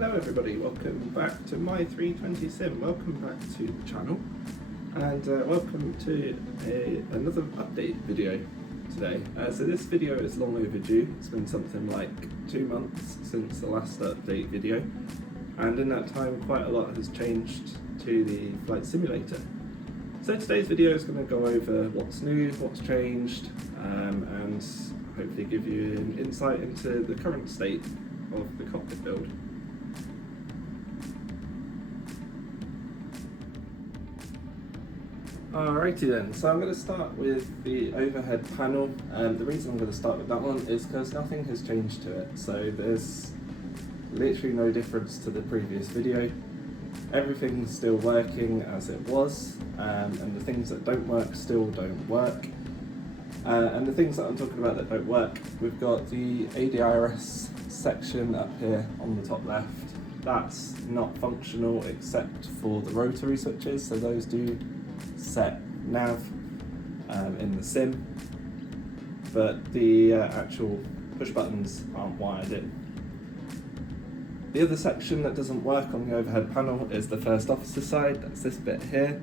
Hello everybody, welcome back to my 320 sim, welcome back to the channel and welcome to another update video today. So this video is long overdue. It's been something like 2 months since the last update video, and in that time quite a lot has changed to the flight simulator. So today's video is going to go over what's new, what's changed, and hopefully give you an insight into the current state of the cockpit build. Alrighty then, so I'm going to start with the overhead panel. The reason I'm going to start with that one is because nothing has changed to it, so there's literally no difference to the previous video. Everything's still working as it was, and the things that don't work still don't work. And the things that I'm talking about that don't work, we've got the ADRS section up here on the top left. That's not functional except for the rotary switches, so those do set nav in the sim, but the actual push buttons aren't wired in. The other section that doesn't work on the overhead panel is the first officer side, that's this bit here.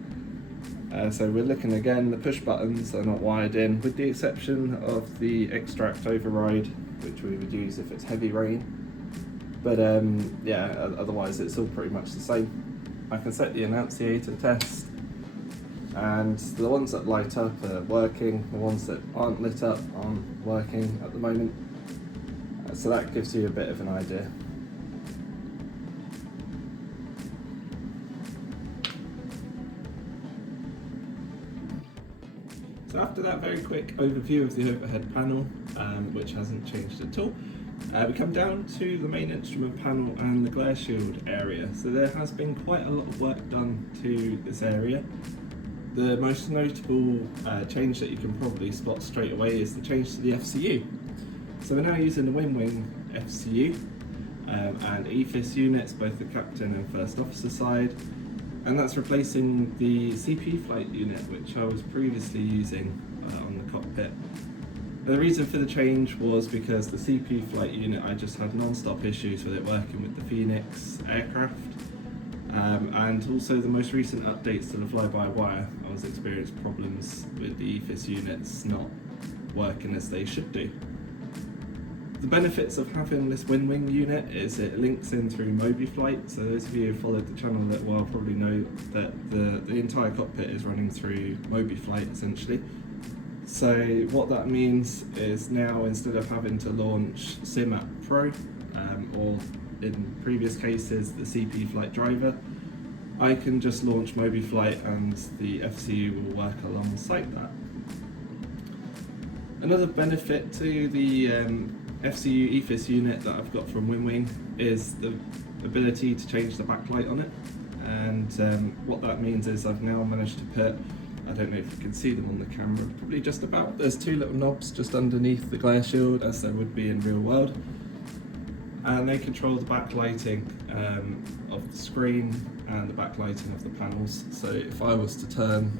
So we're looking again, the push buttons are not wired in, with the exception of the extract override, which we would use if it's heavy rain. But yeah, otherwise it's all pretty much the same. I can set the annunciator test, and the ones that light up are working, the ones that aren't lit up aren't working at the moment. So that gives you a bit of an idea. So after that very quick overview of the overhead panel, which hasn't changed at all, we come down to the main instrument panel and the glare shield area. So there has been quite a lot of work done to this area. The most notable change that you can probably spot straight away is the change to the FCU. So we're now using the wing FCU and EFIS units, both the captain and first officer side, and that's replacing the CP flight unit, which I was previously using on the cockpit. The reason for the change was because the CP flight unit, I just had non-stop issues with it working with the Phoenix aircraft. And also the most recent updates to the fly-by-wire, I was experiencing problems with the EFIS units not working as they should do. The benefits of having this wing unit is it links in through MobiFlight. So those of you who followed the channel that well probably know that the entire cockpit is running through MobiFlight essentially. So what that means is now, instead of having to launch SimApp Pro or in previous cases the CP flight driver, I can just launch MobiFlight and the FCU will work alongside that. Another benefit to the FCU EFIS unit that I've got from Wing is the ability to change the backlight on it, and what that means is I've now managed to put, I don't know if you can see them on the camera, probably just about, there's two little knobs just underneath the glare shield as there would be in real world, and they control the backlighting of the screen and the backlighting of the panels. So if I was to turn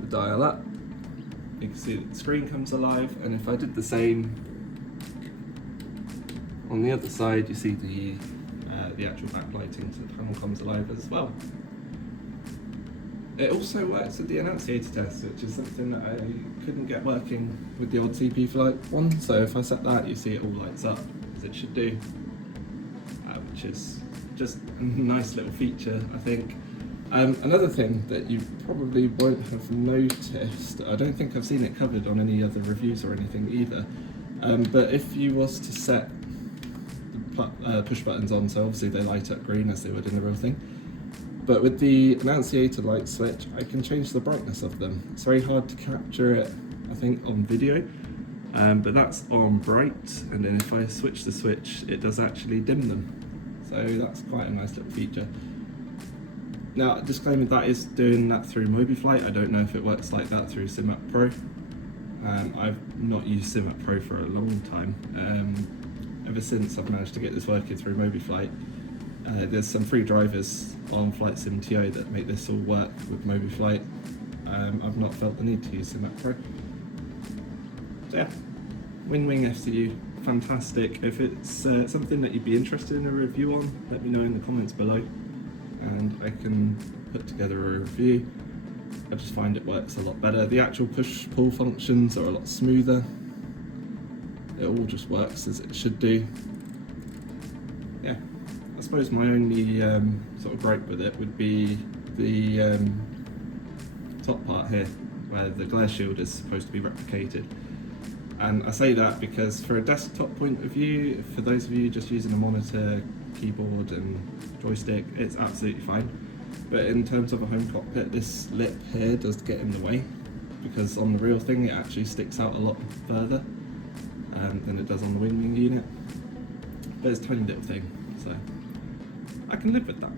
the dial up, you can see that the screen comes alive, and if I did the same on the other side, you see the actual backlighting, so the panel comes alive as well. It also works with the annunciator test, which is something that I couldn't get working with the old CP flight one. So if I set that, you see it all lights up as it should do, which is just a nice little feature, I think. Another thing that you probably won't have noticed, I don't think I've seen it covered on any other reviews or anything either, but if you was to set the push buttons on, so obviously they light up green as they would in the real thing, but with the annunciator light switch I can change the brightness of them. It's very hard to capture it, I think, on video, but that's on bright, and then if I switch the switch it does actually dim them, so that's quite a nice little feature. Now, disclaimer, that is doing that through MobiFlight. I don't know if it works like that through SimApp Pro. I've not used SimApp Pro for a long time. Ever since I've managed to get this working through MobiFlight. There's some free drivers on Flight Sim TO that make this all work with MobiFlight. I've not felt the need to use SimApp Pro. So yeah, Wing FCU fantastic. If it's something that you'd be interested in a review on, let me know in the comments below and I can put together a review. I just find it works a lot better. The actual push-pull functions are a lot smoother. It all just works as it should do. Yeah, I suppose my only sort of gripe with it would be the top part here, where the glare shield is supposed to be replicated. And I say that because for a desktop point of view, for those of you just using a monitor, keyboard and joystick, it's absolutely fine. But in terms of a home cockpit, this lip here does get in the way, because on the real thing it actually sticks out a lot further than it does on the wing unit. But it's a tiny little thing, so I can live with that.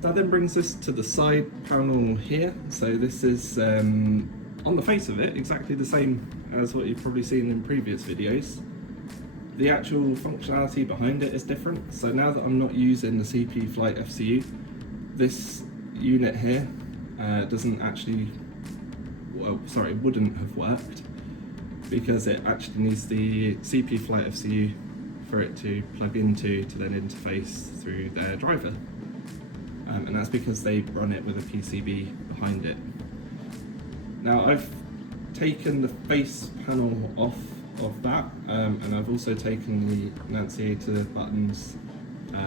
That then brings us to the side panel here. So this is, on the face of it, exactly the same as what you've probably seen in previous videos. The actual functionality behind it is different. So now that I'm not using the CP Flight FCU, this unit here doesn't actually, wouldn't have worked, because it actually needs the CP Flight FCU for it to plug into to then interface through their driver. And that's because they run it with a PCB behind it. Now I've taken the face panel off of that, and I've also taken the annunciator buttons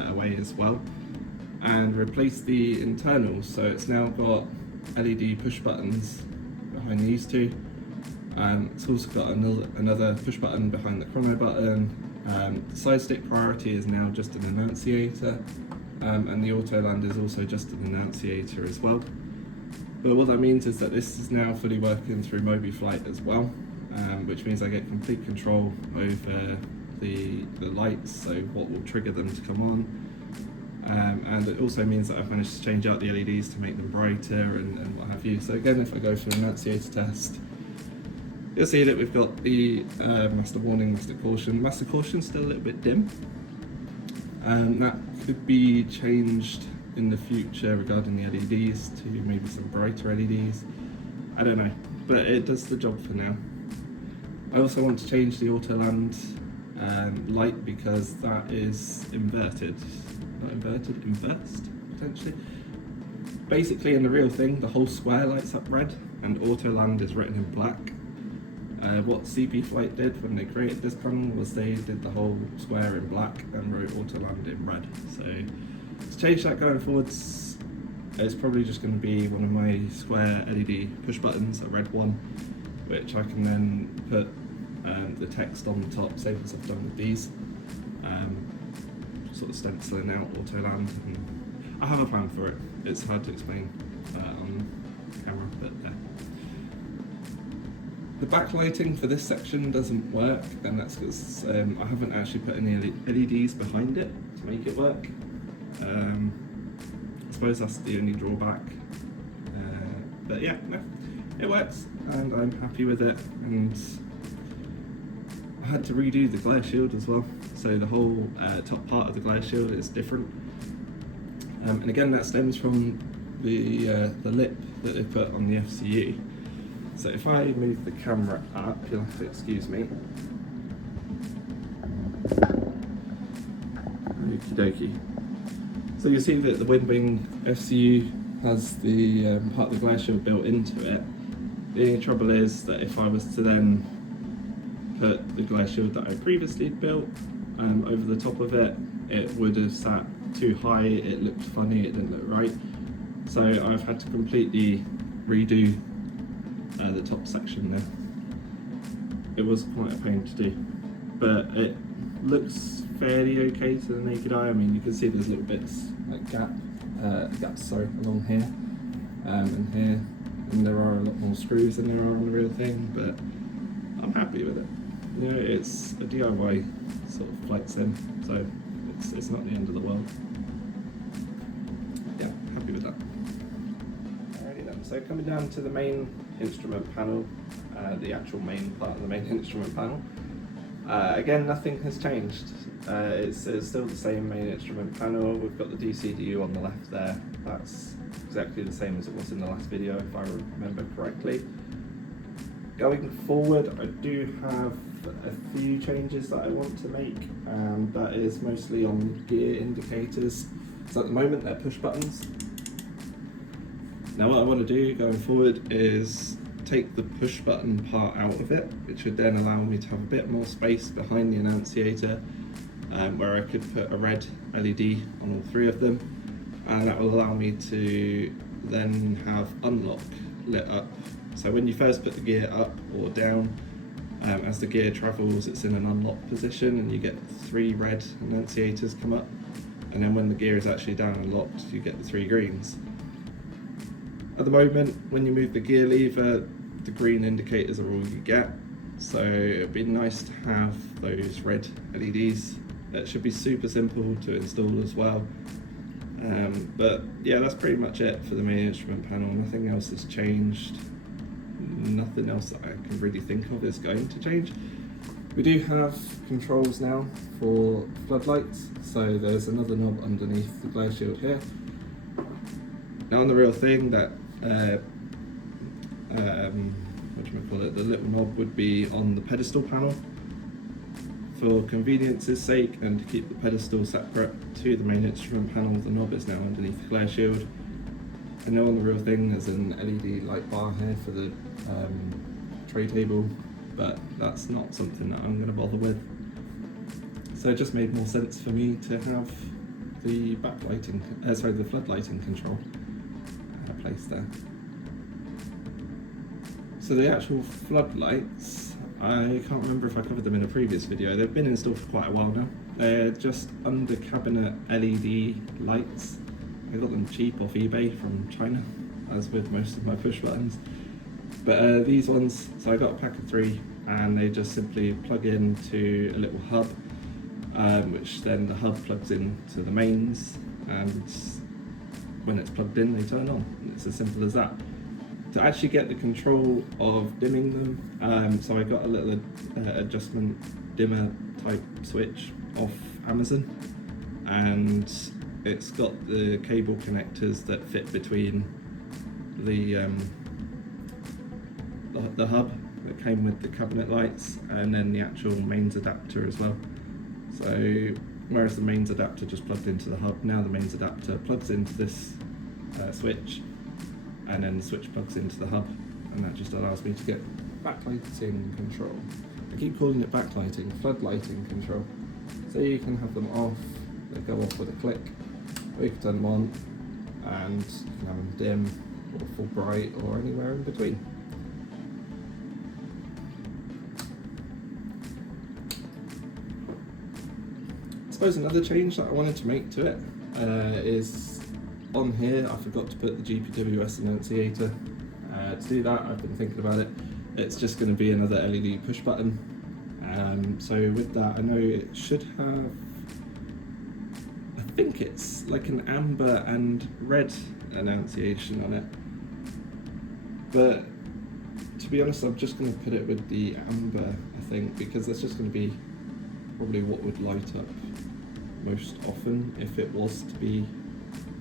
away as well, and replaced the internals. So it's now got LED push buttons behind these two. It's also got another push button behind the chrono button. The side stick priority is now just an annunciator, and the auto land is also just an annunciator as well. But what that means is that this is now fully working through MobiFlight as well, which means I get complete control over the lights, so what will trigger them to come on. And it also means that I've managed to change out the LEDs to make them brighter and what have you. So again, if I go for an annunciator test, you'll see that we've got the master warning, master caution. Master caution's still a little bit dim. That could be changed in the future regarding the LEDs to maybe some brighter LEDs. I don't know, but it does the job for now. I also want to change the Autoland light, because that is inverted. Not inverted, inversed, potentially. Basically, in the real thing, the whole square lights up red, and Autoland is written in black. What CP Flight did when they created this panel was they did the whole square in black and wrote Autoland in red. So to change that going forwards, it's probably just going to be one of my square LED push buttons, a red one, which I can then put the text on the top, same as I've done with these. Sort of stenciling out Autoland, and I have a plan for it. It's hard to explain on camera, but yeah. The backlighting for this section doesn't work, and that's because I haven't actually put any LEDs behind it to make it work. I suppose that's the only drawback, but yeah, no, it works and I'm happy with it. And I had to redo the glare shield as well, so the whole top part of the glare shield is different, and again that stems from the lip that they put on the FCU. So if I move the camera up, you'll have to excuse me. Okie dokie. So you see that the Windwing FCU has the part of the glare shield built into it. The only trouble is that if I was to then put the glare shield that I previously built over the top of it, it would have sat too high, it looked funny, it didn't look right. So I've had to completely redo the top section there. It was quite a pain to do, but it looks fairly okay to the naked eye. I mean, you can see there's little bits like gaps along here and here, and there are a lot more screws than there are on the real thing, but I'm happy with it. You know, it's a DIY sort of flight sim, so it's not the end of the world. Yeah, happy with that. Alrighty then, so coming down to the main instrument panel, the actual main part of the main instrument panel. Again, nothing has changed. It's still the same main instrument panel. We've got the MCDU on the left there. That's exactly the same as it was in the last video, if I remember correctly. Going forward, I do have a few changes that I want to make, and that is mostly on gear indicators. So at the moment they're push buttons. Now what I want to do going forward is take the push button part out of it, which would then allow me to have a bit more space behind the annunciator, where I could put a red LED on all three of them, and that will allow me to then have unlock lit up. So when you first put the gear up or down, as the gear travels, it's in an unlocked position and you get 3 red annunciators come up, and then when the gear is actually down and locked, you get the 3 greens. At the moment, when you move the gear lever, the green indicators are all you get, so it'd be nice to have those red LEDs. It should be super simple to install as well. But yeah, that's pretty much it for the main instrument panel. Nothing else has changed. Nothing else that I can really think of is going to change. We do have controls now for floodlights, so there's another knob underneath the glare shield here. Now on the real thing, that the little knob would be on the pedestal panel. For convenience's sake and to keep the pedestal separate to the main instrument panel, the knob is now underneath the glare shield. I know on the real thing there's an LED light bar here for the tray table, but that's not something that I'm going to bother with. So it just made more sense for me to have the backlighting, the floodlighting control placed there. So the actual floodlights, I can't remember if I covered them in a previous video. They've been installed for quite a while now. They're just under cabinet LED lights. I got them cheap off eBay from China, as with most of my push buttons. But these ones, so I got a pack of 3, and they just simply plug into a little hub, which then the hub plugs into the mains, and when it's plugged in, they turn on. It's as simple as that. To actually get the control of dimming them, so I got a little adjustment dimmer type switch off Amazon, and it's got the cable connectors that fit between the hub that came with the cabinet lights and then the actual mains adapter as well. So whereas the mains adapter just plugged into the hub, now the mains adapter plugs into this switch, and then the switch plugs into the hub, and that just allows me to get backlighting control. I keep calling it backlighting, floodlighting control. So you can have them off, they go off with a click, or you can turn them on, and you can have them dim or full bright or anywhere in between. I suppose another change that I wanted to make to it is on here I forgot to put the GPWS annunciator. To do that, I've been thinking about it. It's just going to be another LED push button. So with that, I know it should have, I think it's like an amber and red annunciation on it. But to be honest, I'm just going to put it with the amber, I think, because that's just going to be probably what would light up most often if it was to be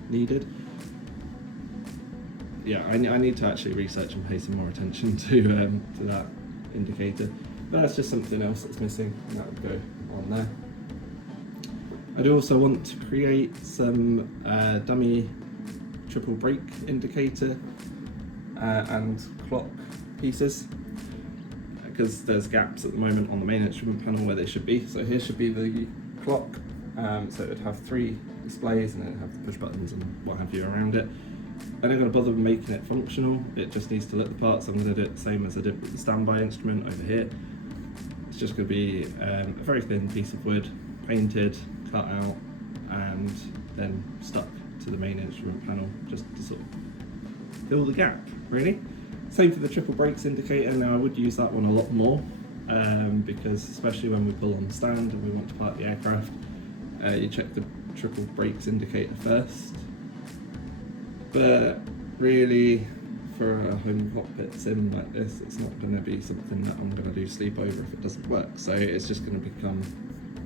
needed. Yeah, I need to actually research and pay some more attention to that indicator. But that's just something else that's missing, and that would go on there. I do also want to create some dummy triple brake indicator and clock pieces, because there's gaps at the moment on the main instrument panel where they should be. So here should be the clock, so it would have 3 displays and then have the push buttons and what have you around it. I don't going to bother making it functional, it just needs to lit the parts. I'm going to do it the same as I did with the standby instrument over here. It's just going to be a very thin piece of wood, painted, cut out, and then stuck to the main instrument panel just to sort of fill the gap, really. Same for the triple brakes indicator. Now I would use that one a lot more, because especially when we pull on the stand and we want to park the aircraft, you check the triple brakes indicator first. But really, for a home cockpit sim like this, it's not going to be something that I'm going to do sleep over if it doesn't work. So it's just going to become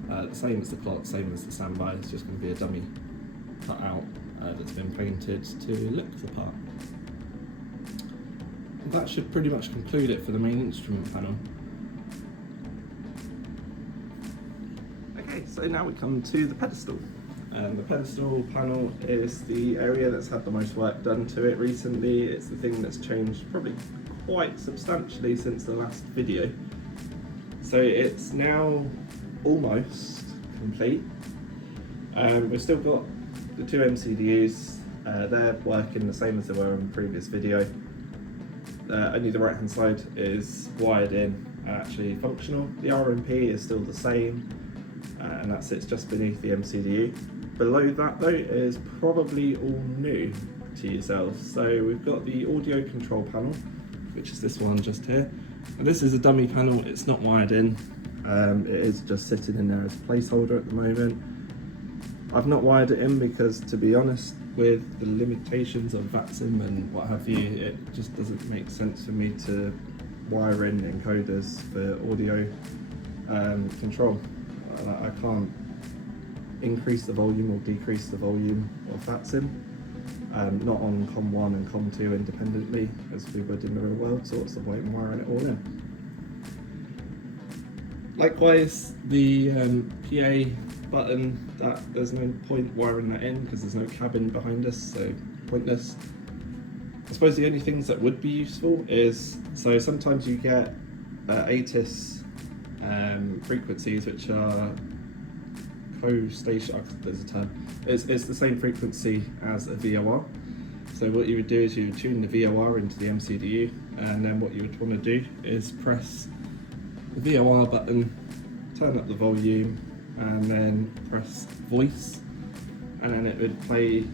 the same as the clock, same as the standby. It's just going to be a dummy cut out that's been painted to look the part. That should pretty much conclude it for the main instrument panel. So now we come to the pedestal. The pedestal panel is the area that's had the most work done to it recently. It's the thing that's changed probably quite substantially since the last video. So it's now almost complete. We've still got the two MCDUs. They're working the same as they were in the previous video. Only the right hand side is wired in, actually functional. The RMP is still the same, and that sits just beneath the MCDU. Below that though is probably all new to yourselves. So we've got the audio control panel, which is this one just here. And this is a dummy panel, it's not wired in. It is just sitting in there as a placeholder at the moment. I've not wired it in because, to be honest, with the limitations of VATSIM and what have you, it just doesn't make sense for me to wire in encoders for audio control. I can't increase the volume or decrease the volume of VATSIM, not on COM1 and COM2 independently as we would in the real world, so what's the point in wiring it all in? Likewise, the PA button, there's no point wiring that in because there's no cabin behind us, so pointless. I suppose the only things that would be useful is, so sometimes you get ATIS frequencies which are co-station, there's a term, it's the same frequency as a VOR. So what you would do is you would tune the VOR into the MCDU, and then what you would want to do is press the VOR button, turn up the volume, and then press voice, and then it would play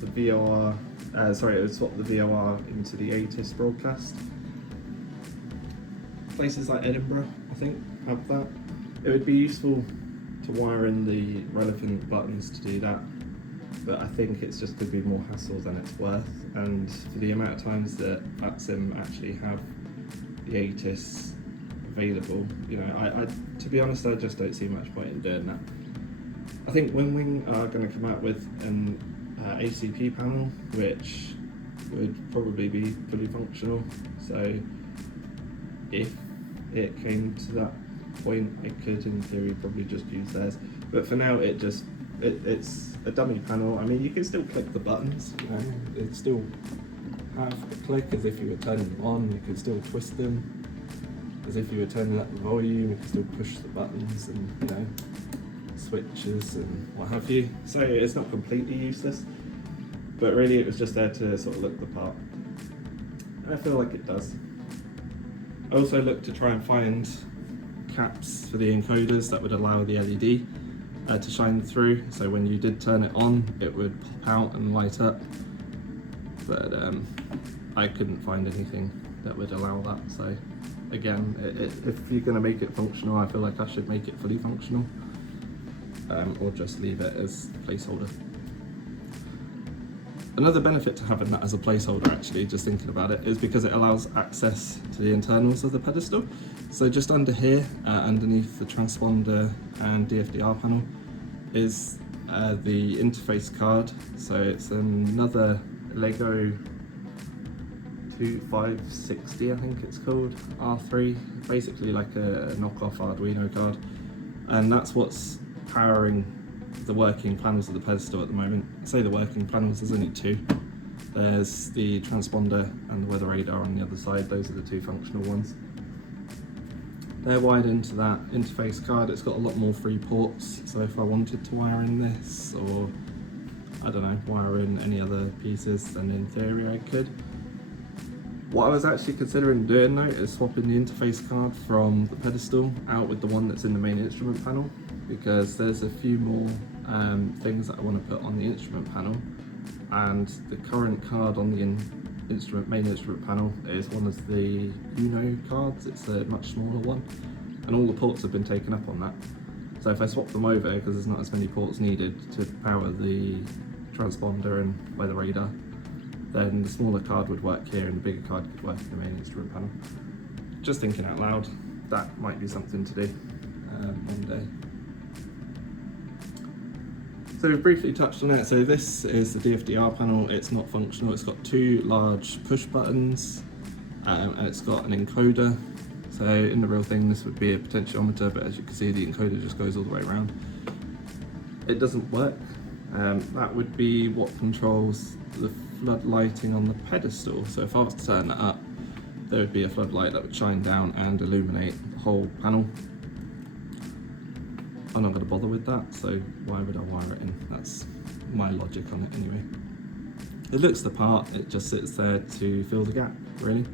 the VOR, it would swap the VOR into the ATIS broadcast. Places like Edinburgh, I think, have that. It would be useful to wire in the relevant buttons to do that, but I think it's just going to be more hassle than it's worth, and for the amount of times that VATSIM actually have the ATIS available, you know, I to be honest, I just don't see much point in doing that. I think Wing are going to come out with an ACP panel, which would probably be fully functional, so if it came to that point, it could in theory probably just use theirs, but for now it's a dummy panel. I mean, you can still click the buttons, you know, it still have a click as if you were turning them on, you can still twist them as if you were turning up the volume, you can still push the buttons and, you know, switches and what have you, so it's not completely useless, but really it was just there to sort of look the part, and I feel like it does. I also looked to try and find caps for the encoders that would allow the LED to shine through, so when you did turn it on it would pop out and light up, but I couldn't find anything that would allow that. So again, if you're going to make it functional, I feel like I should make it fully functional, or just leave it as placeholder. Another benefit to having that as a placeholder, actually, just thinking about it, is because it allows access to the internals of the pedestal. So just under here, underneath the transponder and DFDR panel, is the interface card. So it's another Lego 2560, I think it's called, R3, basically like a knockoff Arduino card, and that's what's powering the working panels of the pedestal at the moment. I say the working panels, there's only two. There's the transponder and the weather radar on the other side, those are the two functional ones. They're wired into that interface card. It's got a lot more free ports, so if I wanted to wire in this, or I don't know, wire in any other pieces, then in theory I could. What I was actually considering doing though is swapping the interface card from the pedestal out with the one that's in the main instrument panel, because there's a few more things that I want to put on the instrument panel, and the current card on the main instrument panel is one of the Uno cards. It's a much smaller one, and all the ports have been taken up on that. So if I swap them over, because there's not as many ports needed to power the transponder and weather radar, then the smaller card would work here and the bigger card could work in the main instrument panel. Just thinking out loud, that might be something to do one day. So we've briefly touched on it. So this is the DFDR panel. It's not functional. It's got two large push buttons, and it's got an encoder. So in the real thing, this would be a potentiometer, but as you can see, the encoder just goes all the way around. it doesn't work. That would be what controls the flood lighting on the pedestal. So if I was to turn that up, there would be a floodlight that would shine down and illuminate the whole panel. I'm not going to bother with that, so why would I wire it in? That's my logic on it anyway. It looks the part, it just sits there to fill the gap, really.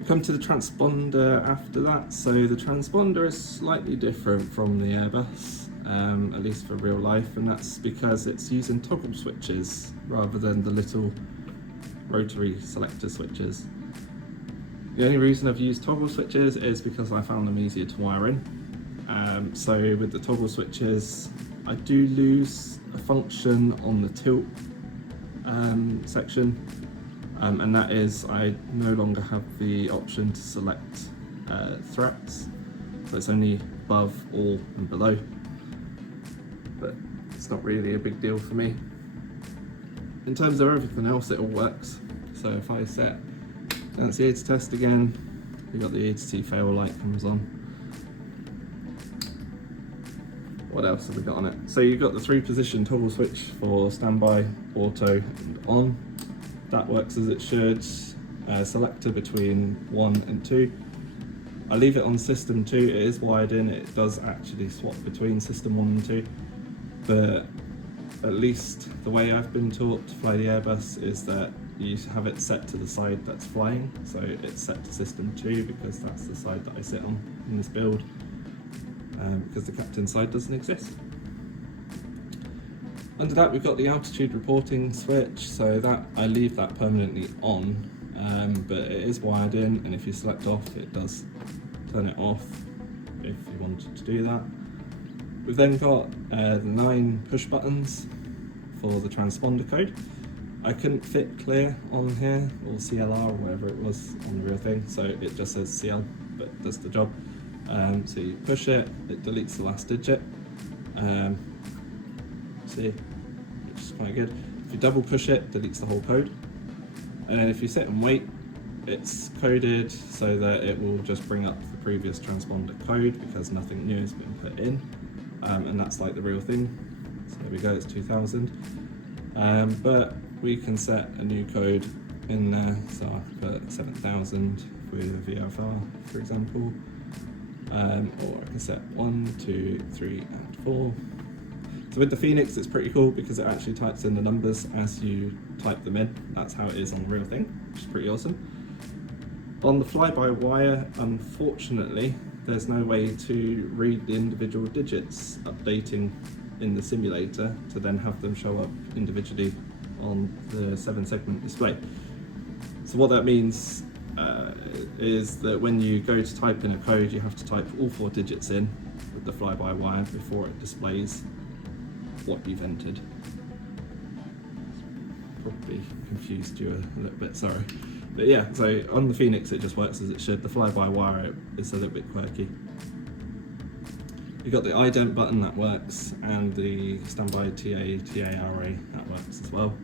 We come to the transponder after that. So the transponder is slightly different from the Airbus, at least for real life, and that's because it's using toggle switches rather than the little rotary selector switches. The only reason I've used toggle switches is because I found them easier to wire in. So with the toggle switches, I do lose a function on the tilt section, and that is I no longer have the option to select threats, so it's only above, all and below, but it's not really a big deal for me. In terms of everything else, it all works. So if I set fancy A to test again, you've got the A to T fail light comes on. What else have we got on it? So you've got the 3-position toggle switch for standby, auto and on. That works as it should. Selector between 1 and 2. I leave it on system 2, it is wired in, it does actually swap between system 1 and 2. But at least the way I've been taught to fly the Airbus is that you have it set to the side that's flying. So it's set to system 2 because that's the side that I sit on in this build. Because the captain side doesn't exist. Under that we've got the altitude reporting switch, so that I leave that permanently on, but it is wired in, and if you select off it does turn it off if you wanted to do that. We've then got the 9 push buttons for the transponder code. I couldn't fit clear on here, or CLR or whatever it was on the real thing, so it just says CL, but does the job. So you push it, it deletes the last digit, see, which is quite good. If you double push it, it deletes the whole code. And then if you sit and wait, it's coded so that it will just bring up the previous transponder code because nothing new has been put in. And that's like the real thing. So there we go, it's 2000. But we can set a new code in there, so I could put 7000 with VFR, for example. Or I can set 1, 2, 3 and 4. So with the Phoenix it's pretty cool because it actually types in the numbers as you type them in. That's how it is on the real thing, which is pretty awesome. On the fly-by-wire, unfortunately, there's no way to read the individual digits updating in the simulator to then have them show up individually on the 7-segment display. So what that means is that when you go to type in a code, you have to type all 4 digits in with the fly-by-wire before it displays what you've entered. Probably confused you a little bit, sorry. But yeah, so on the Phoenix it just works as it should. The fly-by-wire is a little bit quirky. You've got the ident button that works, and the standby TARA that works as well.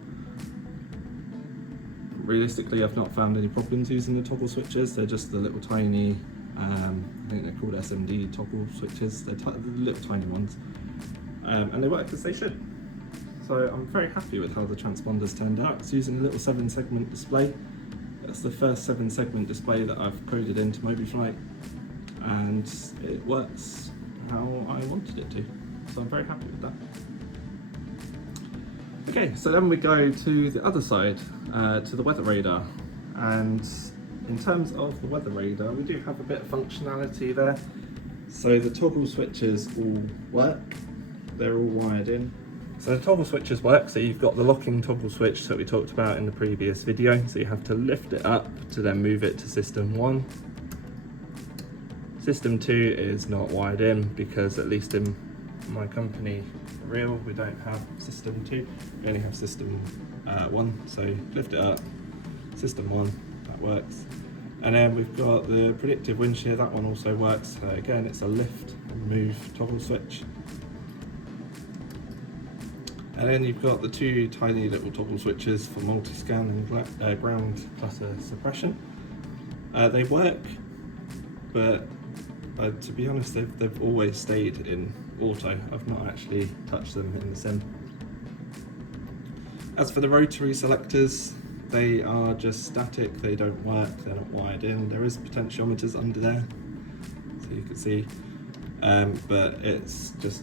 Realistically, I've not found any problems using the toggle switches. They're just the little tiny, I think they're called SMD toggle switches. They're the little tiny ones, and they work as they should. So I'm very happy with how the transponder's turned out. It's using a little 7-segment display. That's the first 7-segment display that I've coded into MobiFlight, and it works how I wanted it to. So I'm very happy with that. Okay, so then we go to the other side, to the weather radar. And in terms of the weather radar, we do have a bit of functionality there. So the toggle switches all work, they're all wired in. So the toggle switches work, so you've got the locking toggle switch that we talked about in the previous video. So you have to lift it up to then move it to system 1. System 2 is not wired in because, at least in my company real, we don't have system 2, we only have system 1. So lift it up, system 1, that works. And then we've got the predictive wind shear, that one also works. So again, it's a lift and move toggle switch. And then you've got the 2 tiny little toggle switches for multi-scan and ground clutter suppression. They work, but to be honest, they've always stayed in auto. I've not actually touched them in the sim. As for the rotary selectors, they are just static, they don't work, they're not wired in. There is potentiometers under there, so you can see, but it's just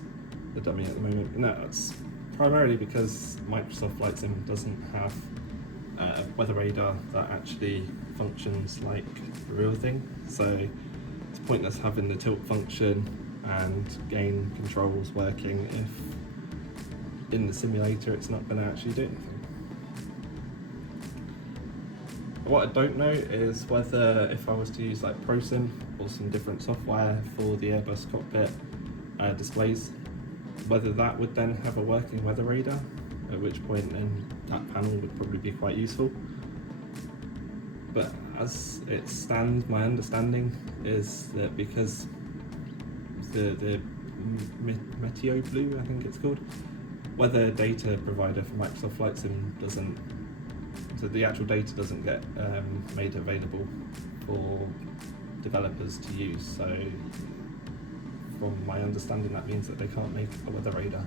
a dummy at the moment. And that's primarily because Microsoft Flight Sim doesn't have a weather radar that actually functions like the real thing. So it's pointless having the tilt function and gain controls working if in the simulator it's not going to actually do anything. What I don't know is whether if I was to use like ProSim or some different software for the Airbus cockpit displays, whether that would then have a working weather radar, at which point then that panel would probably be quite useful. But as it stands, my understanding is that because the Meteo Blue, I think it's called, weather data provider for Microsoft Flight Sim doesn't, so the actual data doesn't get made available for developers to use. So from my understanding, that means that they can't make a weather radar.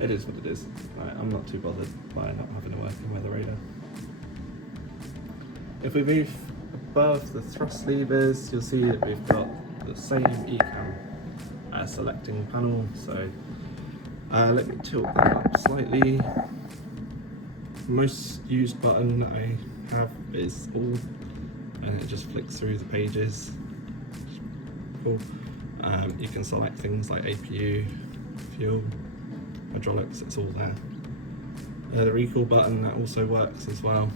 It is what it is. I'm not too bothered by not having a working weather radar. If we move above the thrust levers, you'll see that we've got the same ECAM selecting panel. So let me tilt that up slightly. The most used button I have is all, and it just flicks through the pages. Cool. You can select things like APU, fuel, hydraulics, it's all there. The recall button, that also works as well.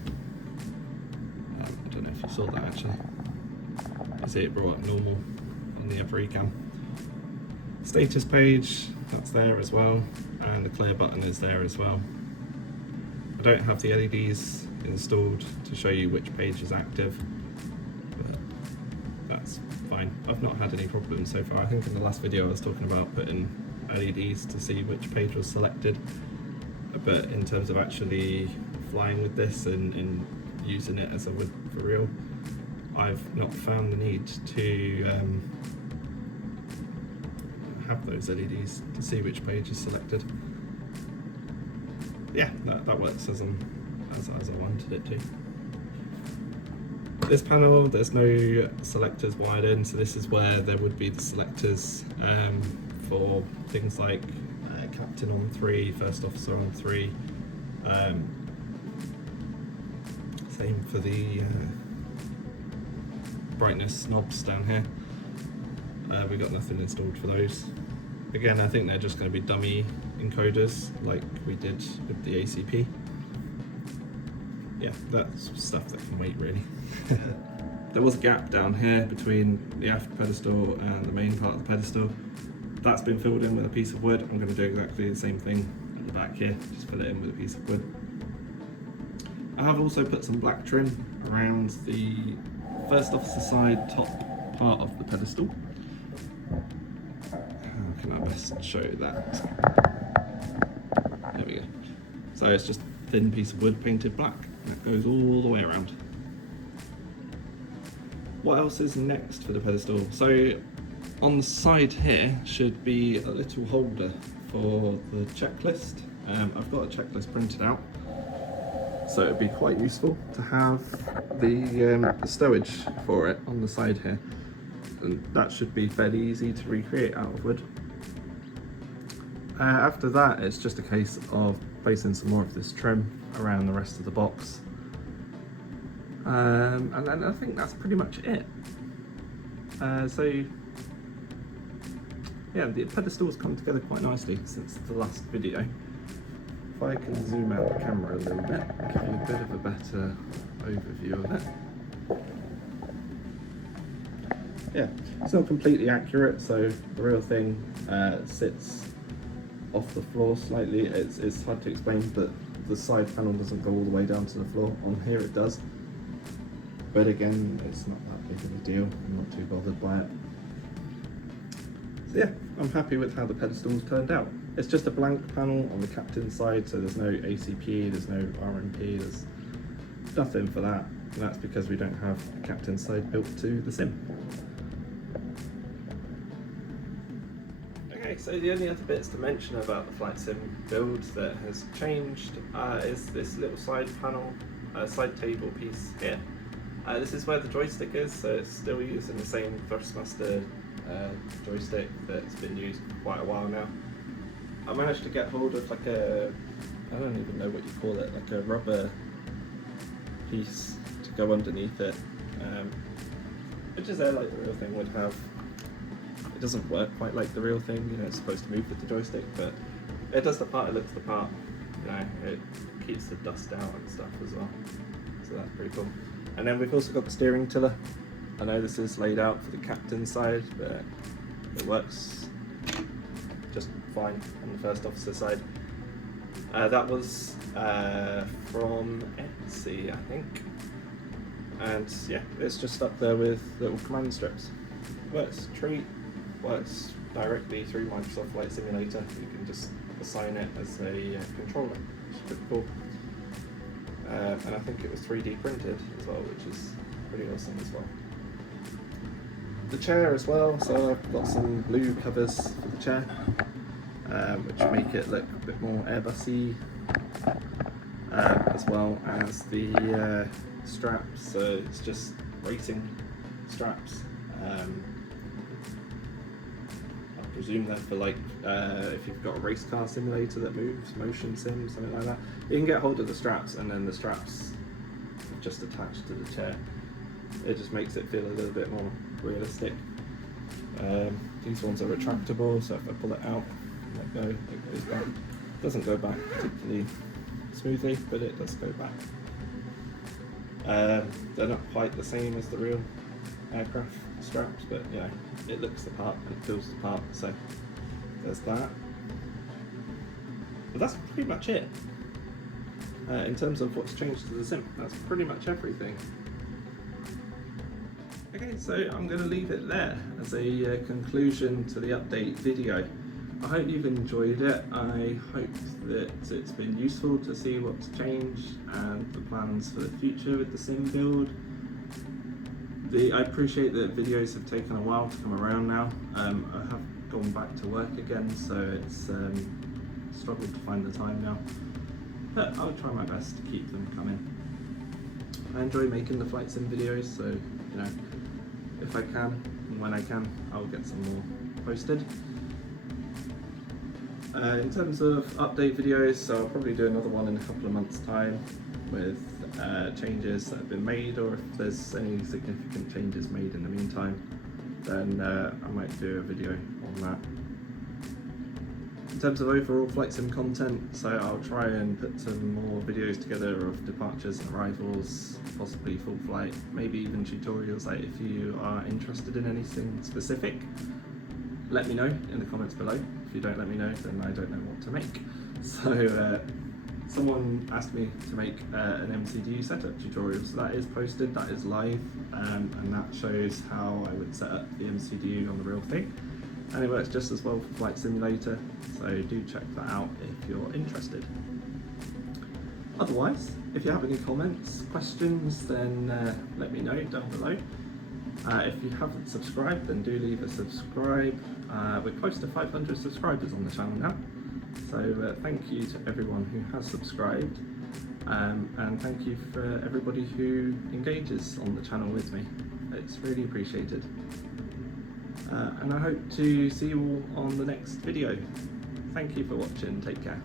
I don't know if you saw that actually. You see it brought up normal on the other ECAM. Status page, that's there as well, and the clear button is there as well. I don't have the LEDs installed to show you which page is active, but that's fine. I've not had any problems so far. I think in the last video I was talking about putting LEDs to see which page was selected, but in terms of actually flying with this and using it as I would for real, I've not found the need to have those LEDs to see which page is selected. Yeah, that works as I wanted it to. This panel, there's no selectors wired in, so this is where there would be the selectors for things like captain on 3, first officer on 3. Same for the brightness knobs down here. We've got nothing installed for those. Again, I think they're just going to be dummy encoders like we did with the ACP. Yeah, that's stuff that can wait really. There was a gap down here between the aft pedestal and the main part of the pedestal. That's been filled in with a piece of wood. I'm going to do exactly the same thing at the back here, just fill it in with a piece of wood. I have also put some black trim around the first officer side top part of the pedestal. How can I best show that? There we go. So it's just a thin piece of wood painted black. That goes all the way around. What else is next for the pedestal? So on the side here should be a little holder for the checklist. I've got a checklist printed out, so it'd be quite useful to have the stowage for it on the side here, and that should be fairly easy to recreate out of wood. After that, it's just a case of placing some more of this trim around the rest of the box, and then I think that's pretty much it. So yeah, the pedestal's come together quite nicely since the last video. If I can zoom out the camera a little bit, give you a bit of a better overview of it. Yeah, it's not completely accurate, so the real thing sits off the floor slightly. It's hard to explain, but the side panel doesn't go all the way down to the floor. On here it does. But again, it's not that big of a deal. I'm not too bothered by it. So yeah, I'm happy with how the pedestal's turned out. It's just a blank panel on the captain's side, so there's no ACP, there's no RMP, there's nothing for that. And that's because we don't have the captain's side built to the sim. Okay, so the only other bits to mention about the flight sim build that has changed is this little side panel, side table piece here. This is where the joystick is, so it's still using the same Thrustmaster joystick that's been used for quite a while now. I managed to get hold of like a, I don't even know what you call it, like a rubber piece to go underneath it, which is there like the real thing would have. It doesn't work quite like the real thing, you know, it's supposed to move with the joystick, but it does the part, it looks the part, you know, it keeps the dust out and stuff as well, so that's pretty cool. And then we've also got the steering tiller. I know this is laid out for the captain's side, but it works just fine on the first officer side. That was from Etsy, I think, and yeah, it's just up there with little command strips. Works a treat. Works directly through Microsoft Flight Simulator. You can just assign it as a controller, which is pretty cool. And I think it was 3D printed as well, which is pretty awesome as well. The chair as well, so I've got some blue covers for the chair, which make it look a bit more Airbus-y, as well as the straps, so it's just racing straps. I presume they're for like if you've got a race car simulator that moves, motion sim, something like that. You can get hold of the straps, and then the straps are just attached to the chair. It just makes it feel a little bit more realistic. These ones are retractable, so if I pull it out, let go, it goes back. It doesn't go back particularly smoothly, but it does go back. They're not quite the same as the real aircraft straps, but you know, it looks the part and it feels the part, so there's that. But that's pretty much it. In terms of what's changed to the sim, that's pretty much everything. Okay, so I'm going to leave it there as a conclusion to the update video. I hope you've enjoyed it. I hope that it's been useful to see what's changed and the plans for the future with the sim build. I appreciate that videos have taken a while to come around now. I have gone back to work again, so it's struggled to find the time now. But I'll try my best to keep them coming. I enjoy making the flight sim videos, so you know, if I can and when I can, I'll get some more posted. In terms of update videos, so I'll probably do another one in a couple of months' time with changes that have been made, or if there's any significant changes made in the meantime, then I might do a video on that. In terms of overall flight sim content, so I'll try and put some more videos together of departures and arrivals, possibly full flight, maybe even tutorials. Like if you are interested in anything specific, let me know in the comments below. If you don't let me know, then I don't know what to make. So someone asked me to make an MCDU setup tutorial, so that is posted, that is live, and that shows how I would set up the MCDU on the real thing. And it works just as well for Flight Simulator, so do check that out if you're interested. Otherwise, if you have any comments, questions, then let me know down below. If you haven't subscribed, then do leave a subscribe. We're close to 500 subscribers on the channel now, so thank you to everyone who has subscribed, and thank you for everybody who engages on the channel with me. It's really appreciated. And I hope to see you all on the next video. Thank you for watching, take care.